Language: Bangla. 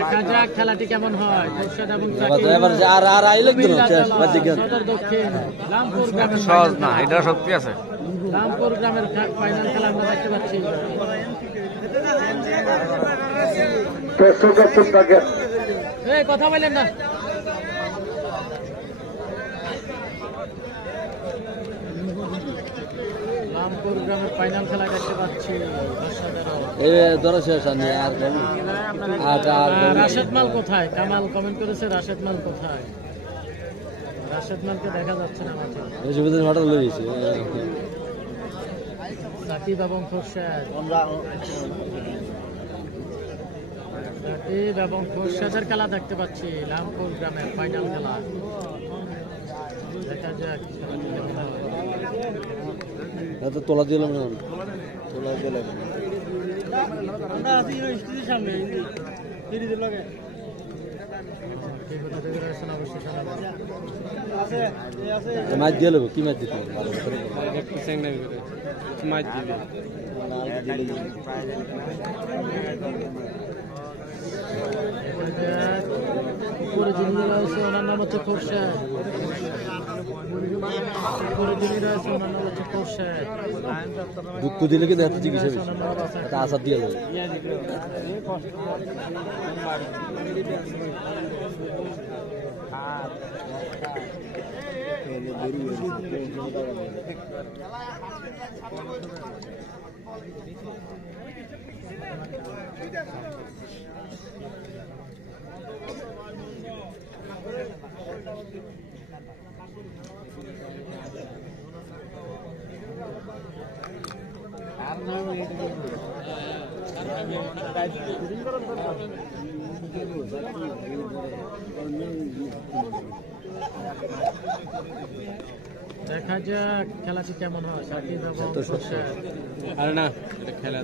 দেখা যাক খেলাটি কেমন হয়। সহজ না, এটা শক্তি আছে। রামপুর গ্রামের ফাইনাল খেলা আমরা দেখতে পাচ্ছি। কথা বললেন না। রামপুর গ্রামের ফাইনাল খেলা দেখতে পাচ্ছি। রাশেদ মাল কোথায়? কামাল কমেন্ট করেছে রাশেদ মাল কোথায়? রাশেদ মালকে দেখা যাচ্ছে না মাঠে। সাকিব এবং খোরশেদ, সাকিব এবং খোরশেদের খেলা দেখতে পাচ্ছি। রামপুর গ্রামের ফাইনাল খেলা দেখা যাক। তোলা দিলাম না, তোলা দিলাম মাছ দিয়ে নেবো। কি মাছ দিতে মাছ দিবে উপরে যিনি রয়েছে ওনার নাম হচ্ছে খোরশেদ। উপরে যিনি রয়েছে ওনার নাম হচ্ছে খোরশেদ। দুঃখ দিলে কিন্তু এত চিকিৎসা আসার দিয়ে যাবে। দেখা যাক খেলাটি কেমন হয়। সাকিব এবং খোরশেদ। আরে না, এটা খেলা